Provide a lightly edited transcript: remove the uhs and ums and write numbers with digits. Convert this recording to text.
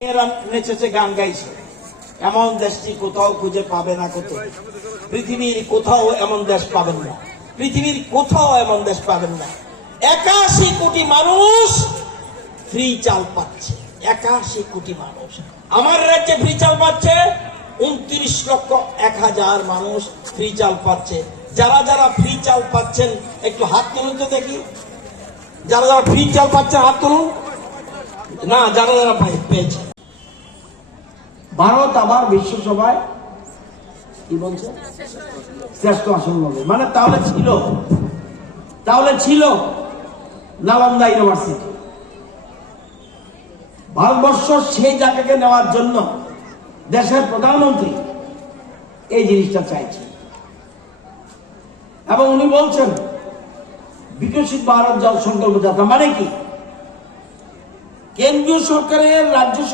এরা নেচেছে, গান গাইছে। এমন দেশটি কোথাও খুঁজে পাবে না, কোথাও পৃথিবীর কোথাও এমন দেশ পাবেন না, পৃথিবীর কোথাও এমন দেশ পাবেন না। 81 কোটি মানুষ ফ্রি চাল পাচ্ছে, 81 কোটি মানুষ। আমার রাজ্যে ফ্রি চাল পাচ্ছে 29,01,000 মানুষ ফ্রি চাল পাচ্ছে। যারা যারা ফ্রি চাল পাচ্ছেন একটু হাত তুলুন তো দেখি। যারা যারা ফ্রি চাল পাচ্ছেন হাত তুলুন। না, যারা যারা পেয়েছে। ভারত আবার বিশ্বসভায় কি বলছে, শ্রেষ্ঠ আসন হবে। মানে তাহলে ছিল নালন্দা ইউনিভার্সিটি। ভারতবর্ষ সেই জায়গাকে নেওয়ার জন্য দেশের প্রধানমন্ত্রী এই জিনিসটা চাইছে, এবং উনি বলছেন বিকশিত ভারত জল সংকল্প যাত্রা। মানে কি, কেন্দ্রীয় সরকারের রাজ্য